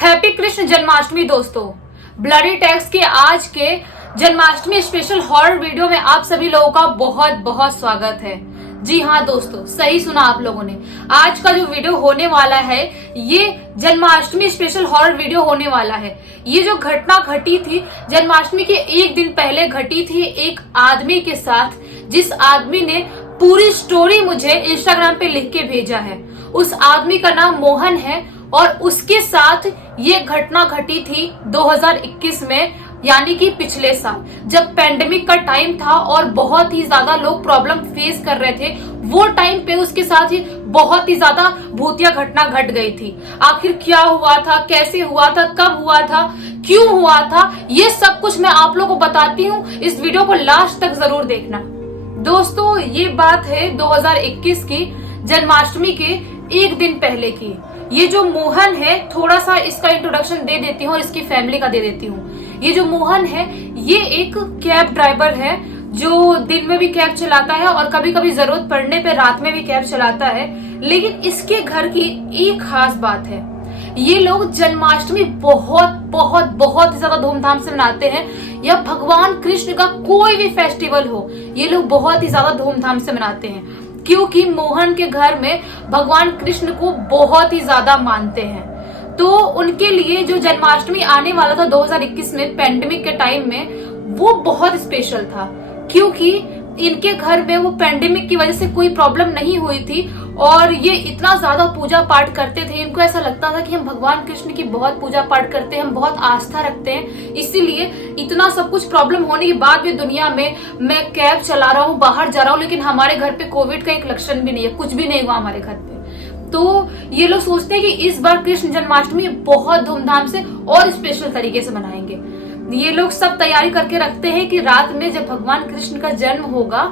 Happy Krishna Janmashtami दोस्तों। Bloody tax के आज के जन्माष्टमी स्पेशल हॉरर वीडियो में आप सभी लोगों का बहुत बहुत स्वागत है। जी हाँ दोस्तों, सही सुना आप लोगों ने। आज का जो वीडियो होने वाला है ये जन्माष्टमी स्पेशल हॉरर वीडियो होने वाला है। ये जो घटना घटी थी जन्माष्टमी के एक दिन पहले घटी थी एक आदमी के साथ, जिस आदमी ने पूरी स्टोरी मुझे इंस्टाग्राम पे लिख के भेजा है। उस आदमी का नाम मोहन है और उसके साथ ये घटना घटी थी 2021 में, यानी कि पिछले साल जब पेंडेमिक का टाइम था और बहुत ही ज्यादा लोग प्रॉब्लम फेस कर रहे थे। वो टाइम पे उसके साथ ही बहुत ही ज्यादा भूतिया घटना घट गई थी। आखिर क्या हुआ था, कैसे हुआ था, कब हुआ था, क्यों हुआ था, ये सब कुछ मैं आप लोगों को बताती हूँ। इस वीडियो को लास्ट तक जरूर देखना दोस्तों। ये बात है 2021 की जन्माष्टमी के एक दिन पहले की। ये जो मोहन है, थोड़ा सा इसका इंट्रोडक्शन दे देती हूँ और इसकी फैमिली का दे देती हूँ। ये जो मोहन है ये एक कैब ड्राइवर है जो दिन में भी कैब चलाता है और कभी कभी जरूरत पड़ने पे रात में भी कैब चलाता है। लेकिन इसके घर की एक खास बात है, ये लोग जन्माष्टमी बहुत बहुत बहुत ज्यादा धूमधाम से मनाते हैं। या भगवान कृष्ण का कोई भी फेस्टिवल हो, ये लोग बहुत ही ज्यादा धूमधाम से मनाते हैं, क्योंकि मोहन के घर में भगवान कृष्ण को बहुत ही ज्यादा मानते हैं। तो उनके लिए जो जन्माष्टमी आने वाला था 2021 में पेंडेमिक के टाइम में, वो बहुत स्पेशल था, क्योंकि इनके घर में वो पेंडेमिक की वजह से कोई प्रॉब्लम नहीं हुई थी और ये इतना ज्यादा पूजा पाठ करते थे। इनको ऐसा लगता था कि हम भगवान कृष्ण की बहुत पूजा पाठ करते हैं, हम बहुत आस्था रखते हैं, इसीलिए इतना सब कुछ प्रॉब्लम होने के बाद भी दुनिया में मैं कैब चला रहा हूँ, बाहर जा रहा हूँ, लेकिन हमारे घर पे कोविड का एक लक्षण भी नहीं है, कुछ भी नहीं हुआ हमारे घर पे। तो ये लोग सोचते हैं कि इस बार कृष्ण जन्माष्टमी बहुत धूमधाम से और स्पेशल तरीके से मनाएंगे। ये लोग सब तैयारी करके रखते हैं कि रात में जब भगवान कृष्ण का जन्म होगा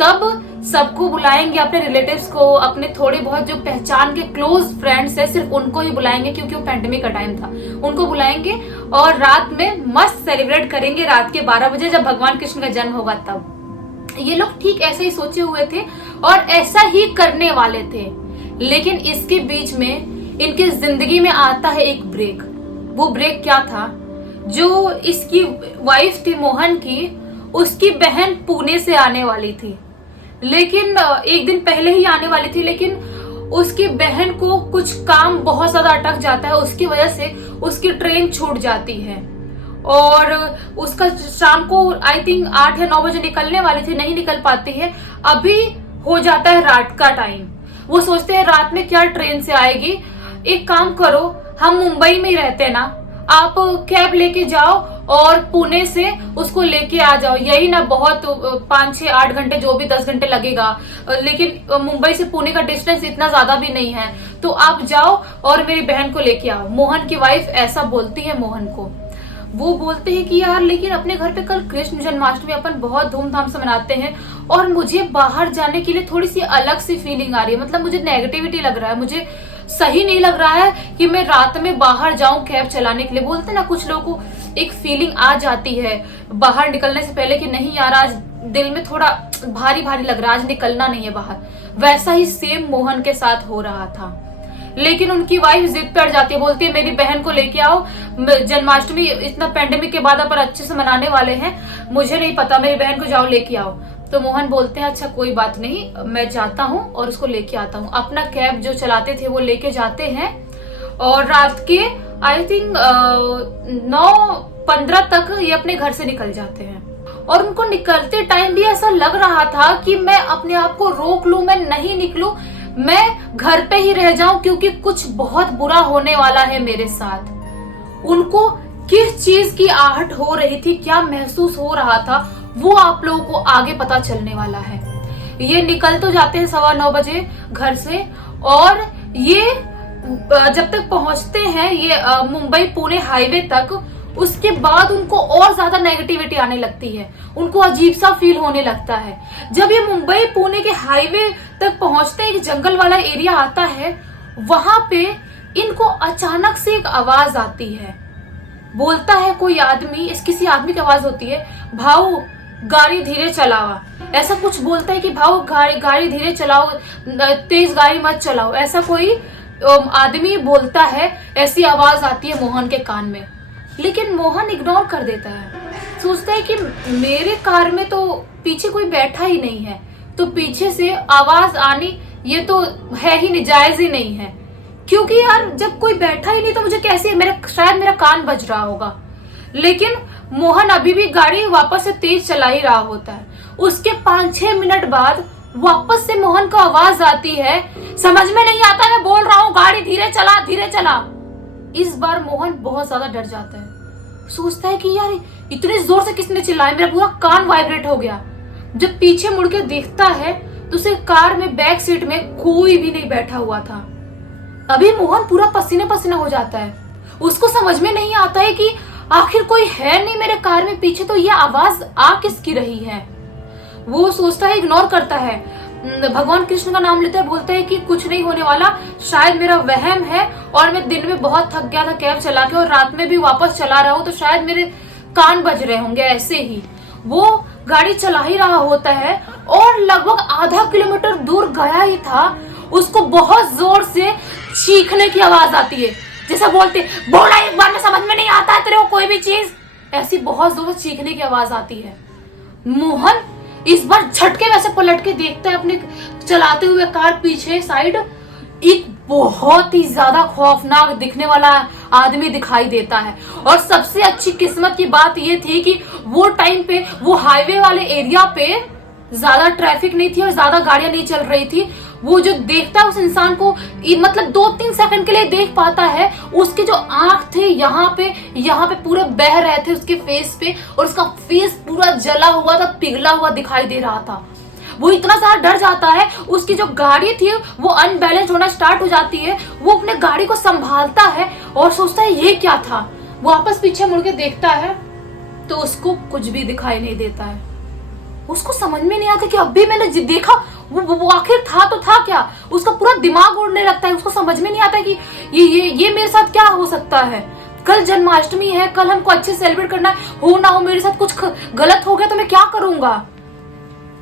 तब सबको बुलाएंगे, अपने रिलेटिव्स को, अपने थोड़े बहुत जो पहचान के क्लोज फ्रेंड्स है सिर्फ उनको ही बुलाएंगे, क्योंकि वो पेंडेमिक का टाइम था। उनको बुलाएंगे और रात में मस्त सेलिब्रेट करेंगे रात के 12 बजे जब भगवान कृष्ण का जन्म होगा तब। ये लोग ठीक ऐसे ही सोचे हुए थे और ऐसा ही करने वाले थे। लेकिन इसके बीच में इनकी जिंदगी में आता है एक ब्रेक। वो ब्रेक क्या था? जो इसकी वाइफ थी मोहन की, उसकी बहन पुणे से आने वाली थी, लेकिन एक दिन पहले ही आने वाली थी, लेकिन उसकी बहन को कुछ काम बहुत ज्यादा अटक जाता है, उसकी वजह से उसकी ट्रेन छूट जाती है और उसका शाम को आई थिंक 8 या 9 बजे निकलने वाली थी, नहीं निकल पाती है। अभी हो जाता है रात का टाइम। वो सोचते हैं रात में क्या ट्रेन से आएगी, एक काम करो, हम मुंबई में ही रहते हैं ना, आप कैब लेके जाओ और पुणे से उसको लेके आ जाओ। यही ना बहुत 5, 6, 8 घंटे, जो भी 10 घंटे लगेगा, लेकिन मुंबई से पुणे का डिस्टेंस इतना ज्यादा भी नहीं है, तो आप जाओ और मेरी बहन को लेके आओ। मोहन की वाइफ ऐसा बोलती है मोहन को। वो बोलते हैं कि यार लेकिन अपने घर पे कल कृष्ण जन्माष्टमी अपन बहुत धूमधाम से मनाते हैं और मुझे बाहर जाने के लिए थोड़ी सी अलग सी फीलिंग आ रही है, मतलब मुझे नेगेटिविटी लग रहा है, मुझे सही नहीं लग रहा है कि मैं रात में बाहर जाऊं कैब चलाने के लिए। बोलते ना कुछ लोगों को एक फीलिंग आ जाती है बाहर निकलने से पहले कि नहीं यार आज दिल में थोड़ा भारी भारी लग रहा है, आज निकलना नहीं है बाहर। वैसा ही सेम मोहन के साथ हो रहा था। लेकिन उनकी वाइफ जिद पर जाती है, बोलती है मेरी बहन को लेके आओ, जन्माष्टमी इतना पेंडेमिक के बाद अपन अच्छे से मनाने वाले हैं, मुझे नहीं पता, मेरी बहन को जाओ लेके आओ। तो मोहन बोलते हैं अच्छा कोई बात नहीं, मैं जाता हूँ और उसको लेके आता हूँ। अपना कैब जो चलाते थे वो लेके जाते हैं और रात के आई थिंक 9:15 तक ये अपने घर से निकल जाते हैं। और उनको निकलते टाइम भी ऐसा लग रहा था कि मैं अपने आप को रोक लूं, मैं नहीं निकलूं, मैं घर पे ही रह जाऊं, क्योंकि कुछ बहुत बुरा होने वाला है मेरे साथ। उनको किस चीज की आहट हो रही थी, क्या महसूस हो रहा था, वो आप लोगों को आगे पता चलने वाला है। ये निकल तो जाते हैं 9:15 बजे घर से और ये जब तक पहुंचते हैं ये मुंबई पुणे हाईवे तक, उसके बाद उनको और ज्यादा नेगेटिविटी आने लगती है, उनको अजीब सा फील होने लगता है। जब ये मुंबई पुणे के हाईवे तक पहुंचते हैं, एक जंगल वाला एरिया आता है, वहां पे इनको अचानक से एक आवाज आती है। बोलता है कोई आदमी, किसी आदमी की आवाज होती है, भाऊ गाड़ी धीरे चलाओ, ऐसा कुछ बोलता है कि भाऊ गाड़ी धीरे चलाओ, तेज गाड़ी मत चलाओ, ऐसा कोई आदमी बोलता है, ऐसी आवाज आती है मोहन के कान में। लेकिन मोहन इग्नोर कर देता है, सोचता है कि मेरे कार में तो पीछे कोई बैठा ही नहीं है, तो पीछे से आवाज आनी ये तो है ही नहीं, जायज ही नहीं है, क्योंकि यार जब कोई बैठा ही नहीं तो मुझे कैसे, शायद मेरा कान बज रहा होगा। लेकिन मोहन अभी भी गाड़ी वापस से तेज चला ही रहा होता है। उसके 5-6 मिनट बाद वापस से मोहन को आवाज आती है, समझ में नहीं आता मैं बोल रहा हूँ गाड़ी धीरे चला धीरे चला। इस बार मोहन बहुत ज्यादा डर जाता है, सोचता है कि यार इतने जोर से किसने चिल्लाया, मेरा पूरा कान वाइब्रेट हो गया। जब पीछे मुड़ के देखता है तो उसे कार में बैक सीट में कोई भी नहीं बैठा हुआ था। अभी मोहन पूरा पसीने पसीना हो जाता है, उसको समझ में नहीं आता है कि आखिर कोई है नहीं मेरे कार में पीछे, तो ये आवाज आ किसकी रही है। वो सोचता है, इग्नोर करता है, भगवान कृष्ण का नाम लेता है, बोलता है कि कुछ नहीं होने वाला, शायद मेरा वहम है और मैं दिन में बहुत थक गया था कैब चला के और रात में भी वापस चला रहा हूँ तो शायद मेरे कान बज रहे होंगे। ऐसे ही वो गाड़ी चला ही रहा होता है और लगभग आधा किलोमीटर दूर गया ही था, उसको बहुत जोर से चीखने की आवाज आती है, जैसा बोलते बोला एक बार में समझ में नहीं आता है तेरे को कोई भी चीज, ऐसी बहुत जोर से चीखने की आवाज आती है। मोहन इस बार झटके वैसे पलट के देखता है अपने चलाते हुए कार, पीछे साइड एक बहुत ही ज्यादा खौफनाक दिखने वाला आदमी दिखाई देता है। और सबसे अच्छी किस्मत की बात ये थी कि वो टाइम पे वो हाईवे वाले एरिया पे ज्यादा ट्रैफिक नहीं थी और ज्यादा गाड़ियां नहीं चल रही थी। वो जो देखता है उस इंसान को मतलब 2-3 सेकंड के लिए देख पाता है। उसके जो आंख थे यहाँ पे पूरे बह रहे थे उसके फेस पे, और उसका फेस पूरा जला हुआ था, पिघला हुआ दिखाई दे रहा था। वो इतना सारा डर जाता है, उसकी जो गाड़ी थी वो अनबैलेंस होना स्टार्ट हो जाती है। वो अपने गाड़ी को संभालता है और सोचता है ये क्या था। वापस पीछे मुड़ के देखता है तो उसको कुछ भी दिखाई नहीं देता है। उसको समझ में नहीं आता कि अभी मैंने देखा वो आखिर था तो था क्या। उसका पूरा दिमाग उड़ने लगता है, उसको समझ में नहीं आता कि ये मेरे साथ क्या हो सकता है। कल जन्माष्टमी है, कल हमको अच्छे सेलिब्रेट करना है, हो ना हो मेरे साथ कुछ गलत हो गया तो मैं क्या करूंगा।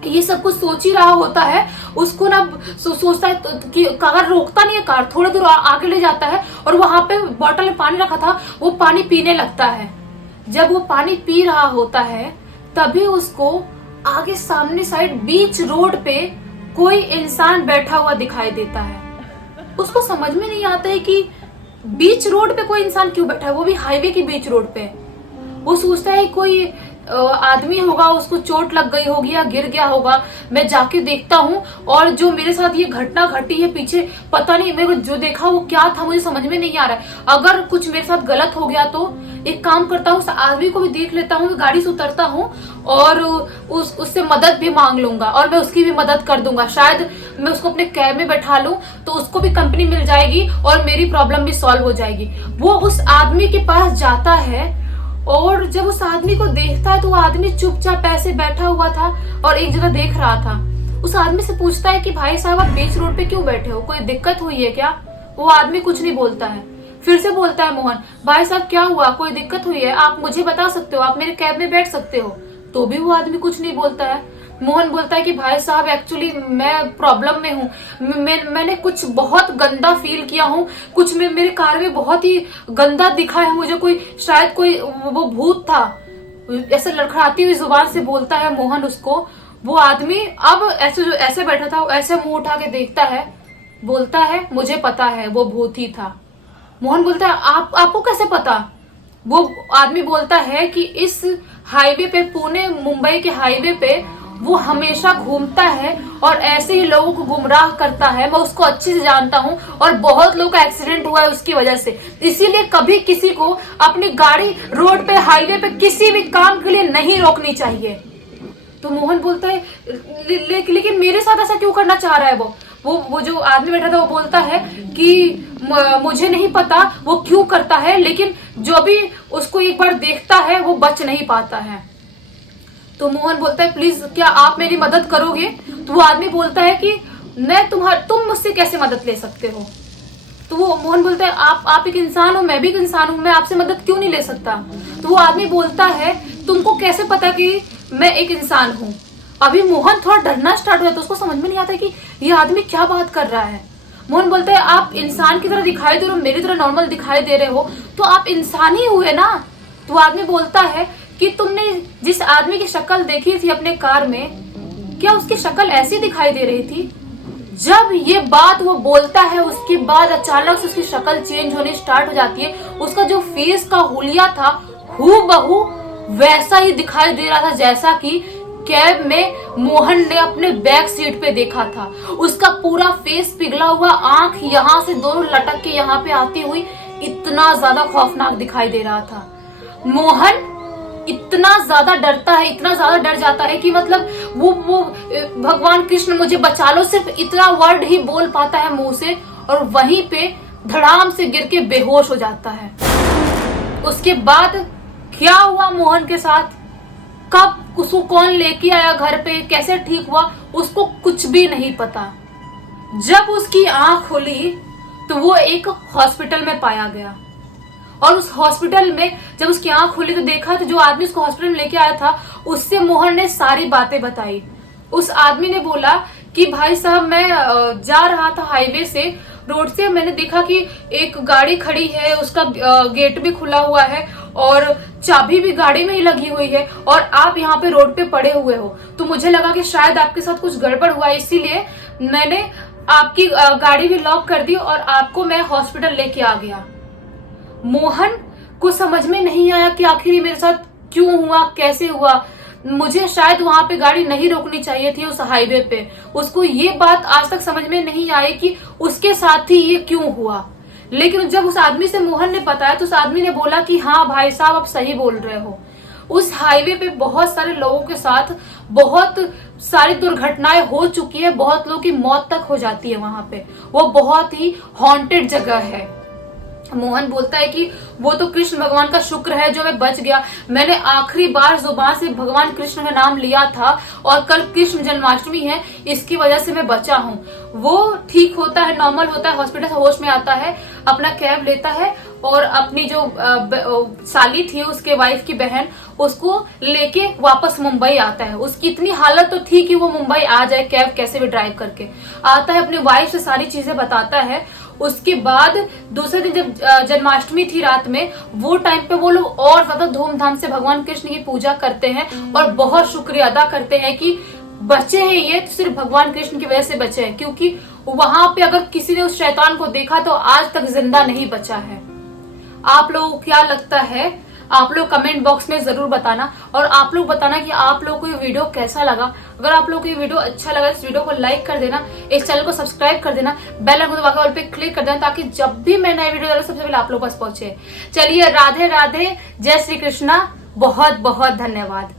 ये सब कुछ सोच ही रहा होता है। उसको ना सोचता है कि अगर रोकता नहीं है कार, थोड़ी दूर आगे ले जाता है और वहां पे बोतल में पानी रखा था, वो पानी पीने लगता है। जब वो पानी पी रहा होता है तभी उसको आगे सामने साइड बीच रोड पे कोई इंसान बैठा हुआ दिखाई देता है। उसको समझ में नहीं आता है कि बीच रोड पे कोई इंसान क्यों बैठा है, वो भी हाईवे की बीच रोड पे। वो सोचता है कोई आदमी होगा, उसको चोट लग गई होगी या गिर गया होगा, मैं जाके देखता हूँ। और जो मेरे साथ ये घटना घटी है पीछे, पता नहीं मेरे को जो देखा वो क्या था, मुझे समझ में नहीं आ रहा है। अगर कुछ मेरे साथ गलत हो गया तो एक काम करता हूँ, उस आदमी को भी देख लेता हूँ, गाड़ी से उतरता हूँ और उससे मदद भी मांग लूंगा और मैं उसकी भी मदद कर दूंगा। शायद मैं उसको अपने कैब में बैठा लूं तो उसको भी कंपनी मिल जाएगी और मेरी प्रॉब्लम भी सॉल्व हो जाएगी। वो उस आदमी के पास जाता है और जब उस आदमी को देखता है तो वो आदमी चुपचाप ऐसे बैठा हुआ था और एक जगह देख रहा था। उस आदमी से पूछता है कि भाई साहब आप बीच रोड पे क्यों बैठे हो, कोई दिक्कत हुई है क्या। वो आदमी कुछ नहीं बोलता है। फिर से बोलता है मोहन, भाई साहब क्या हुआ, कोई दिक्कत हुई है, आप मुझे बता सकते हो, आप मेरे कैब में बैठ सकते हो। तो भी वो आदमी कुछ नहीं बोलता है। मोहन बोलता है कि भाई साहब एक्चुअली मैं प्रॉब्लम में हूँ, मैंने कुछ बहुत गंदा फील किया हूँ, कुछ में मेरे कार में बहुत ही गंदा दिखा है मुझे, कोई शायद कोई वो भूत था। ऐसे लड़खड़ाती हुई जुबान से बोलता है मोहन उसको। वो आदमी अब ऐसे जो ऐसे बैठा था ऐसे मुंह उठा के देखता है, बोलता है मुझे पता है वो भूत ही था। मोहन बोलता है आपको कैसे पता। वो आदमी बोलता है कि इस हाईवे पे, पुणे मुंबई के हाईवे पे वो हमेशा घूमता है और ऐसे ही लोगों को गुमराह करता है। मैं उसको अच्छे से जानता हूँ और बहुत लोगों का एक्सीडेंट हुआ है उसकी वजह से। इसीलिए कभी किसी को अपनी गाड़ी रोड पे, हाईवे पे किसी भी काम के लिए नहीं रोकनी चाहिए। तो मोहन बोलता है लेकिन मेरे साथ ऐसा क्यों करना चाह रहा है वो जो आदमी बैठा था वो बोलता है कि मुझे नहीं पता वो क्यों करता है, लेकिन जो भी उसको एक बार देखता है वो बच नहीं पाता है। तो मोहन बोलता है प्लीज क्या आप मेरी मदद करोगे। तो वो आदमी बोलता है कि तुम मुझसे कैसे मदद ले सकते हो। तो वो मोहन बोलता है आप एक इंसान हो, मैं भी एक इंसान हूँ, मैं आपसे मदद क्यों नहीं ले सकता। तो वो आदमी बोलता है तुमको कैसे पता कि मैं एक इंसान हूँ। अभी मोहन थोड़ा डरना स्टार्ट हो जाता है, उसको समझ में नहीं आता कि ये आदमी क्या बात कर रहा है। मोहन बोलता है आप इंसान की तरह दिखाई दे रहे हो, मेरी तरह नॉर्मल दिखाई दे रहे हो, तो आप इंसान ही हुए ना। तो आदमी बोलता है कि तुमने जिस आदमी की शक्ल देखी थी अपने कार में, क्या उसकी शक्ल ऐसी दिखाई दे रही थी? जब ये बात वो बोलता है उसके बाद अचानक से उसकी शक्ल चेंज होनी स्टार्ट हो जाती है। उसका जो फेस का हुलिया था हूबहू वैसा ही दिखाई दे रहा था जैसा कि कैब में मोहन ने अपने बैक सीट पे देखा था। उसका पूरा फेस पिघला हुआ, आंख यहाँ से दोनों लटक के यहाँ पे आती हुई, इतना ज्यादा खौफनाक दिखाई दे रहा था। मोहन इतना ज्यादा डरता है, इतना ज्यादा डर जाता है कि मतलब वो भगवान कृष्ण मुझे बचा लो, सिर्फ इतना वर्ड ही बोल पाता है मुंह से, और वहीं पे धड़ाम से गिर के बेहोश हो जाता है। उसके बाद क्या हुआ मोहन के साथ, कब उसको कौन लेके आया घर पे, कैसे ठीक हुआ, उसको कुछ भी नहीं पता। जब उसकी आंख खुली तो वो एक हॉस्पिटल में पाया गया, और उस हॉस्पिटल में जब उसकी आंख खुली तो देखा तो जो आदमी उसको हॉस्पिटल में लेके आया था उससे मोहन ने सारी बातें बताई। उस आदमी ने बोला कि भाई साहब मैं जा रहा था हाईवे से, रोड से, मैंने देखा कि एक गाड़ी खड़ी है, उसका गेट भी खुला हुआ है और चाबी भी गाड़ी में ही लगी हुई है, और आप यहाँ पे रोड पे पड़े हुए हो, तो मुझे लगा कि शायद आपके साथ कुछ गड़बड़ हुआ है, इसीलिए मैंने आपकी गाड़ी भी लॉक कर दी और आपको मैं हॉस्पिटल लेके आ गया। मोहन को समझ में नहीं आया कि आखिर ये मेरे साथ क्यों हुआ, कैसे हुआ। मुझे शायद वहां पे गाड़ी नहीं रोकनी चाहिए थी उस हाईवे पे। उसको ये बात आज तक समझ में नहीं आई कि उसके साथ ही ये क्यों हुआ। लेकिन जब उस आदमी से मोहन ने बताया तो उस आदमी ने बोला कि हाँ भाई साहब आप सही बोल रहे हो, उस हाईवे पे बहुत सारे लोगों के साथ बहुत सारी दुर्घटनाएं हो चुकी है, बहुत लोगों की मौत तक हो जाती है वहां पे। वो बहुत ही हॉन्टेड जगह है। मोहन बोलता है कि वो तो कृष्ण भगवान का शुक्र है जो मैं बच गया, मैंने आखिरी बार जुबान से भगवान कृष्ण का नाम लिया था और कल कृष्ण जन्माष्टमी है, इसकी वजह से मैं बचा हूँ। वो ठीक होता है, नॉर्मल होता है, हॉस्पिटल से होश में आता है, अपना कैब लेता है और अपनी जो साली थी उसके वाइफ की बहन, उसको लेके वापस मुंबई आता है। उसकी इतनी हालत तो थी कि वो मुंबई आ जाए कैब कैसे भी ड्राइव करके आता है, अपनी वाइफ से सारी चीजें बताता है। उसके बाद दूसरे दिन जब जन्माष्टमी थी रात में, वो टाइम पे वो लोग और ज्यादा धूमधाम से भगवान कृष्ण की पूजा करते हैं और बहुत शुक्रिया अदा करते हैं कि बचे हैं ये तो सिर्फ भगवान कृष्ण की वजह से बचे हैं, क्योंकि वहां पे अगर किसी ने उस शैतान को देखा तो आज तक जिंदा नहीं बचा है। आप लोगों को क्या लगता है, आप लोग कमेंट बॉक्स में जरूर बताना, और आप लोग बताना कि आप लोगों को ये वीडियो कैसा लगा। अगर आप लोगों को ये वीडियो अच्छा लगा इस वीडियो को लाइक कर देना, इस चैनल को सब्सक्राइब कर देना, बेल आइकन दबाकर ऑल पे क्लिक कर देना, ताकि जब भी मैं नया वीडियो डालूं सबसे पहले आप लोगों पास पहुंचे। चलिए, राधे राधे, जय श्री कृष्णा, बहुत बहुत धन्यवाद।